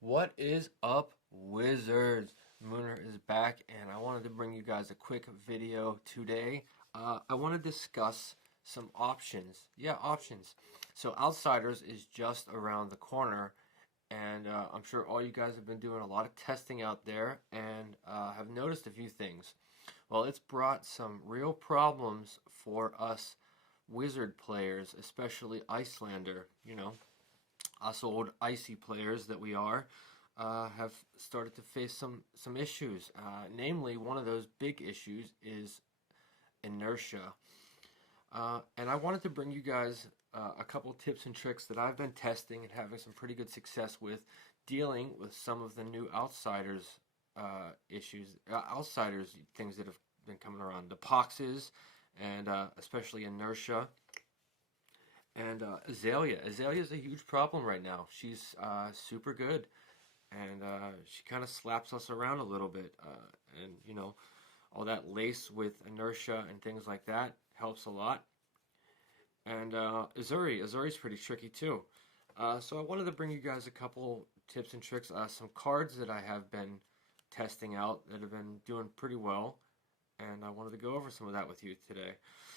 What is up, Wizards? Mooner is back, and I wanted to bring you guys a quick video today. I want to discuss some options. Yeah, options. So, Outsiders is just around the corner, and I'm sure all you guys have been doing a lot of testing out there and have noticed a few things. Well, it's brought some real problems for us Wizard players, especially Iyslander. Us old icy players that we are, have started to face some issues. Namely, one of those big issues is inertia. And I wanted to bring you guys a couple tips and tricks that I've been testing and having some pretty good success with dealing with some of the new outsiders issues, outsiders things that have been coming around, the poxes, and especially inertia. And Azalea. Azalea is a huge problem right now. She's super good, and she kind of slaps us around a little bit. And all that lace with inertia and things like that helps a lot. And Azuri's pretty tricky too. So I wanted to bring you guys a couple tips and tricks, some cards that I have been testing out that have been doing pretty well, and I wanted to go over some of that with you today.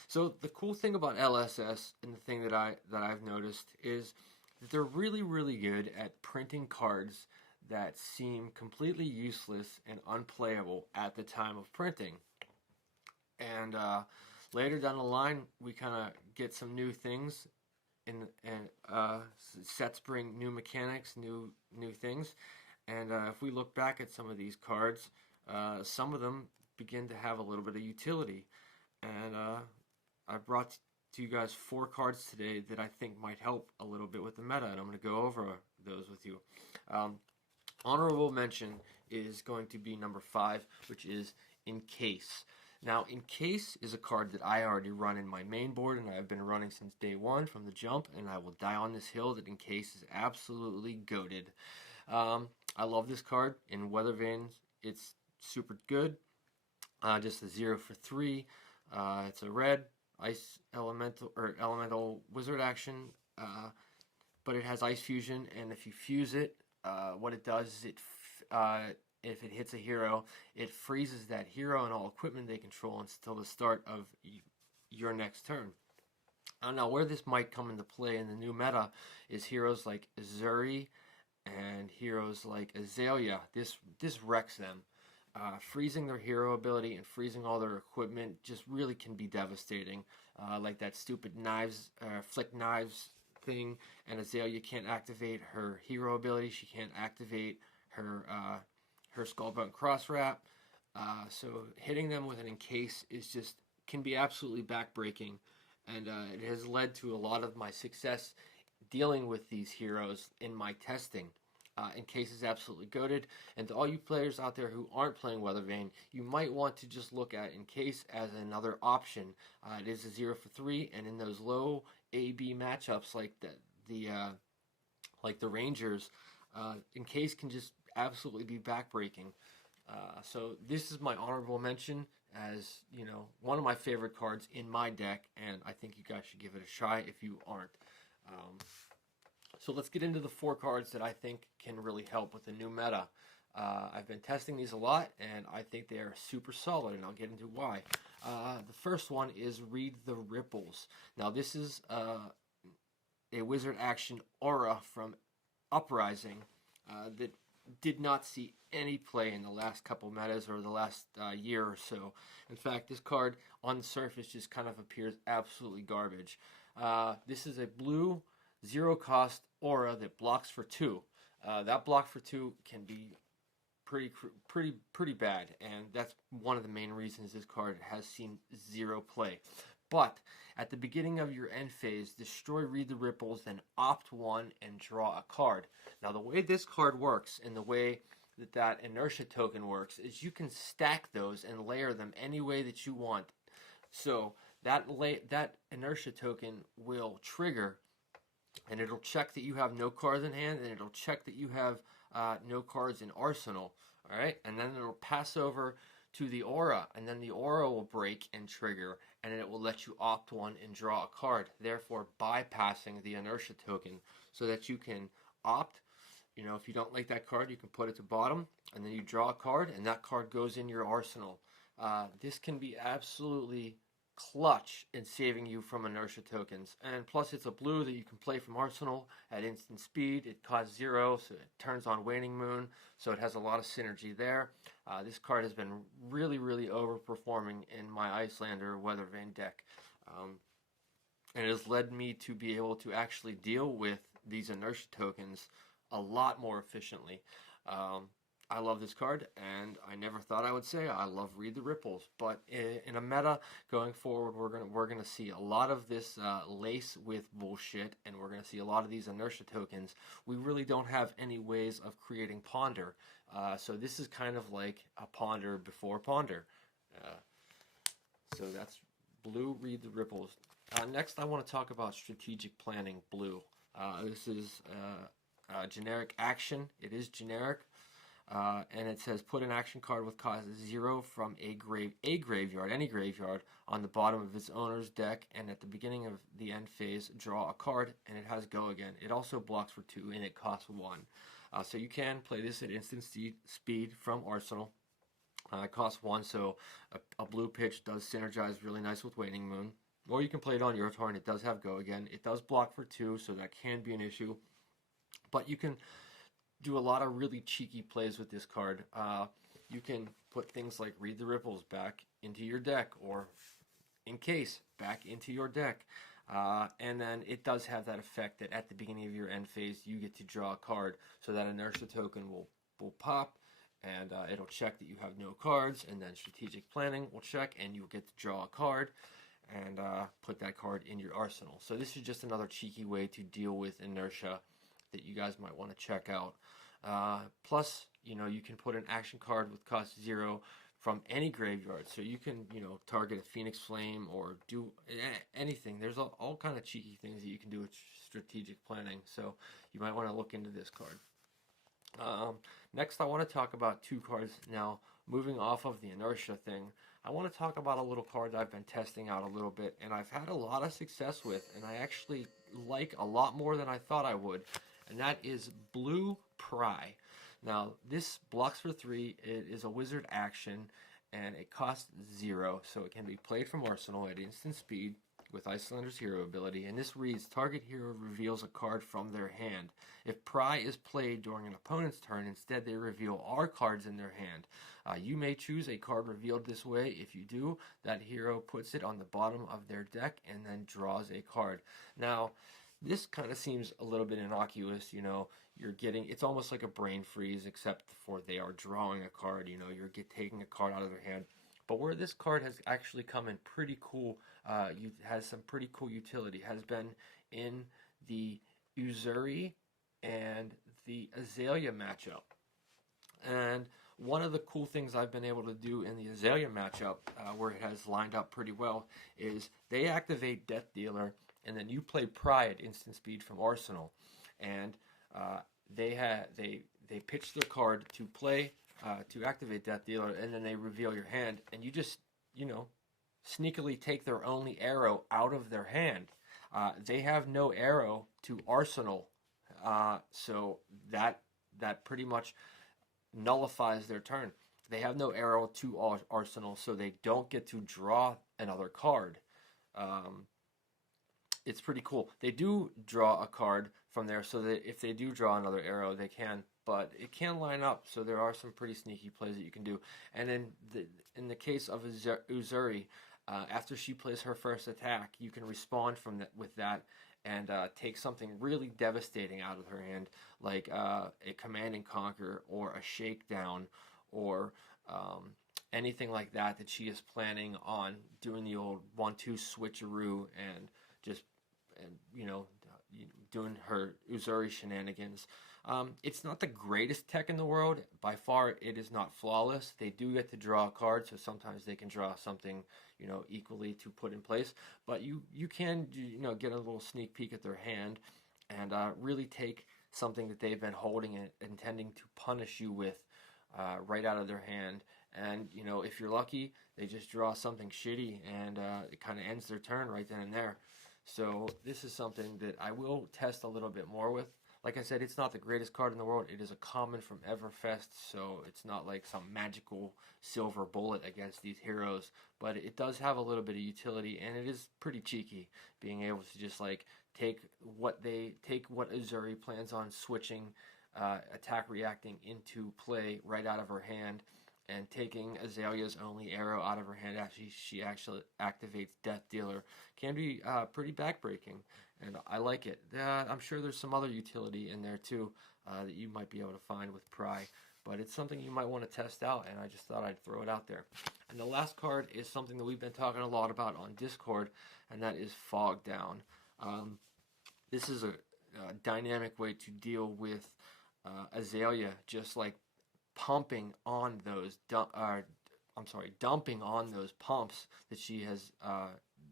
So the cool thing about LSS and the thing that I've noticed is that they're really good at printing cards that seem completely useless and unplayable at the time of printing. And later down the line, we kind of get some new things, and sets bring new mechanics, new things. And if we look back at some of these cards, some of them begin to have a little bit of utility. And I brought to you guys 4 cards today that I think might help a little bit with the meta, and I'm going to go over those with you. Honorable mention is going to be number 5, which is Encase. Now, Encase is a card that I already run in my main board, and I've been running since day 1 from the jump, and I will die on this hill that Encase is absolutely goated. I love this card. In Weather Vanes, it's super good. Just a 0 for 3. It's a red ice elemental wizard action, but it has ice fusion, and if you fuse it, what it does is if it hits a hero, it freezes that hero and all equipment they control until the start of your next turn. Now, where this might come into play in the new meta is heroes like Zuri and heroes like Azalea. This wrecks them. Freezing their hero ability and freezing all their equipment just really can be devastating. Like that stupid flick knives thing, and Azalea can't activate her hero ability. She can't activate her Skullbound Cross Wrap. So hitting them with an Encase can be absolutely backbreaking, and it has led to a lot of my success dealing with these heroes in my testing. Encase is absolutely goated, and to all you players out there who aren't playing Weathervane, you might want to just look at Encase as another option. It is a 0 for 3, and in those low AB matchups like the Rangers, Encase can just absolutely be backbreaking. So this is my honorable mention as one of my favorite cards in my deck, and I think you guys should give it a try if you aren't. So let's get into the 4 cards that I think can really help with the new meta. I've been testing these a lot, and I think they are super solid, and I'll get into why. The first one is Read the Ripples. Now, this is a wizard action aura from Uprising that did not see any play in the last couple metas or the last year or so. In fact, this card on the surface just kind of appears absolutely garbage. This is a blue 0 cost aura that blocks for 2. That block for 2 can be pretty bad, and that's one of the main reasons this card has seen 0 play. But at the beginning of your end phase, destroy Read the Ripples, then opt 1 and draw a card. Now, the way this card works and the way that inertia token works is you can stack those and layer them any way that you want. So that inertia token will trigger, and it'll check that you have no cards in hand, and it'll check that you have no cards in arsenal. All right, and then it'll pass over to the aura, and then the aura will break and trigger, and it will let you opt 1 and draw a card, therefore bypassing the inertia token, so that you can opt You know, if you don't like that card, you can put it to bottom, and then you draw a card, and that card goes in your arsenal. This can be absolutely clutch in saving you from inertia tokens. And plus, it's a blue that you can play from arsenal at instant speed. It costs 0, so it turns on Waning Moon, so it has a lot of synergy there. This card has been really, really overperforming in my Iyslander Weathervane deck. And it has led me to be able to actually deal with these inertia tokens a lot more efficiently. I love this card, and I never thought I would say I love Read the Ripples. But in a meta going forward, we're gonna see a lot of this lace with bullshit, and we're gonna see a lot of these inertia tokens. We really don't have any ways of creating Ponder, so this is kind of like a Ponder before Ponder. So that's blue. Read the Ripples. Next, I want to talk about strategic planning. Blue. This is generic action. It is generic. And it says put an action card with cost 0 from any graveyard, on the bottom of its owner's deck, and at the beginning of the end phase, draw a card, and it has go again. It also blocks for 2, and it costs 1. So you can play this at instant speed from Arsenal. It costs 1, so a blue pitch does synergize really nice with Waning Moon. Or you can play it on your turn. It does have go again. It does block for 2, so that can be an issue. But you can do a lot of really cheeky plays with this card. You can put things like Read the Ripples back into your deck, or in case, back into your deck. And then it does have that effect that at the beginning of your end phase, you get to draw a card, so that inertia token will pop, and it'll check that you have no cards, and then strategic planning will check, and you'll get to draw a card and put that card in your arsenal. So this is just another cheeky way to deal with inertia that you guys might want to check out. Plus, you know, you can put an action card with cost 0 from any graveyard. So you can, you know, target a Phoenix Flame or do anything. There's all kind of cheeky things that you can do with strategic planning. So you might want to look into this card. Next, I want to talk about 2 cards now. Moving off of the inertia thing, I want to talk about a little card that I've been testing out a little bit, and I've had a lot of success with, and I actually like a lot more than I thought I would, and that is Blue Pry. Now, this blocks for 3. It is a wizard action, and it costs 0, so it can be played from Arsenal at instant speed with Iyslander's hero ability, and this reads, target hero reveals a card from their hand. If Pry is played during an opponent's turn, instead they reveal all cards in their hand. You may choose a card revealed this way. If you do, that hero puts it on the bottom of their deck and then draws a card. Now, this kind of seems a little bit innocuous, you know, it's almost like a brain freeze, except for they are drawing a card, you know, you're taking a card out of their hand. But where this card has actually come in pretty cool, has some pretty cool utility, has been in the Uzuri and the Azalea matchup. And one of the cool things I've been able to do in the Azalea matchup, where it has lined up pretty well, is they activate Death Dealer, and then you play Pry at instant speed from Arsenal, and they pitch their card to play to activate Death Dealer, and then they reveal your hand, and you just, you know, sneakily take their only arrow out of their hand. They have no arrow to Arsenal, so that pretty much nullifies their turn. They have no arrow to Arsenal, so they don't get to draw another card. It's pretty cool. They do draw a card from there, so that if they do draw another arrow, they can, but it can line up, so there are some pretty sneaky plays that you can do. And in the case of Uzuri, after she plays her first attack, you can respond with that and take something really devastating out of her hand, like a Command and Conquer or a Shakedown, or anything like that she is planning on doing the old 1-2 switcheroo and just, you know, doing her Uzuri shenanigans. It's not the greatest tech in the world. By far, it is not flawless. They do get to draw a card, so sometimes they can draw something, you know, equally to put in place. But you can, you know, get a little sneak peek at their hand and really take something that they've been holding and intending to punish you with right out of their hand. And, you know, if you're lucky, they just draw something shitty, and it kind of ends their turn right then and there. So this is something that I will test a little bit more with. Like I said, it's not the greatest card in the world. It is a common from Everfest, so it's not like some magical silver bullet against these heroes. But it does have a little bit of utility, and it is pretty cheeky, being able to just like take what Uzuri plans on switching, attack reacting into play right out of her hand, and taking Azalea's only arrow out of her hand after she actually activates Death Dealer can be pretty backbreaking, and I like it. I'm sure there's some other utility in there too that you might be able to find with Pry, but it's something you might want to test out, and I just thought I'd throw it out there. And the last card is something that we've been talking a lot about on Discord, and that is Fog Down. This is a dynamic way to deal with Azalea, just like pumping on those, dumping on those pumps that she has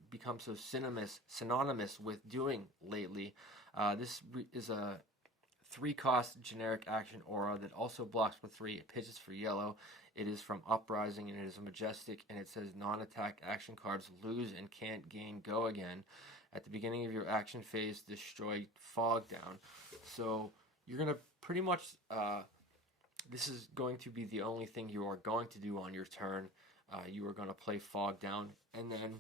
become so synonymous with doing lately. This is a 3-cost generic action aura that also blocks with 3. It pitches for yellow. It is from Uprising, and it is a majestic, and it says non-attack action cards lose and can't gain go again. At the beginning of your action phase, destroy Fog Down. So you're going to pretty much, this is going to be the only thing you are going to do on your turn. You are going to play Fog Down, and then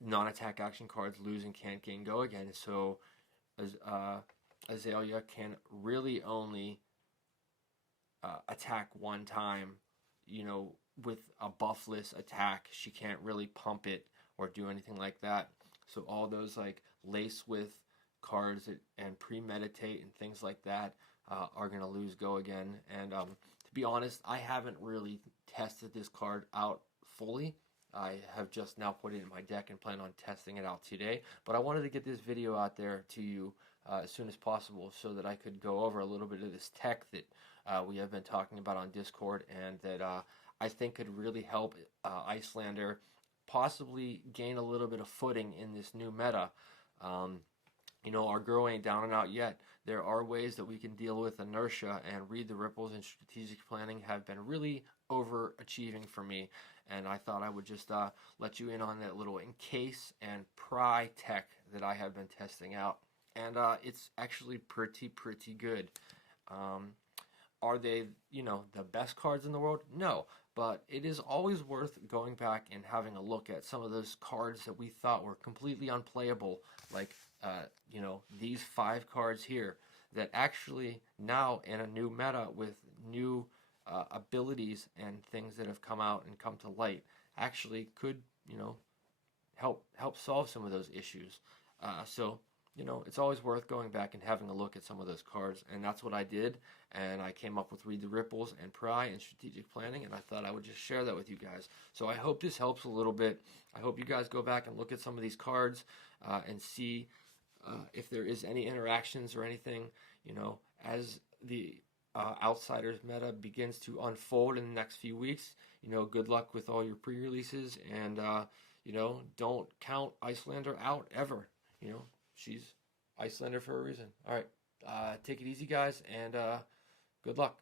non-attack action cards lose and can't gain go again. So Azalea can really only attack one time, with a buffless attack. She can't really pump it or do anything like that. So all those like lace with cards and premeditate and things like that are going to lose go again. And to be honest, I haven't really tested this card out fully. I have just now put it in my deck and plan on testing it out today. But I wanted to get this video out there to you as soon as possible so that I could go over a little bit of this tech that we have been talking about on Discord, and that I think could really help Iyslander possibly gain a little bit of footing in this new meta. Our girl ain't down and out yet. There are ways that we can deal with inertia, and Read the Ripples and strategic planning have been really overachieving for me, and I thought I would just let you in on that little encase and pry tech that I have been testing out, and it's actually pretty good. Are they, the best cards in the world? No, but it is always worth going back and having a look at some of those cards that we thought were completely unplayable, like these 5 cards here that actually now in a new meta with new abilities and things that have come out and come to light actually could, help solve some of those issues. So it's always worth going back and having a look at some of those cards, and that's what I did, and I came up with Read the Ripples and Pry and strategic planning, and I thought I would just share that with you guys. So I hope this helps a little bit. I hope you guys go back and look at some of these cards and see if there is any interactions or anything, as the Outsiders meta begins to unfold in the next few weeks. Good luck with all your pre-releases, and don't count Iyslander out ever. She's Iyslander for a reason. All right, take it easy, guys, and good luck.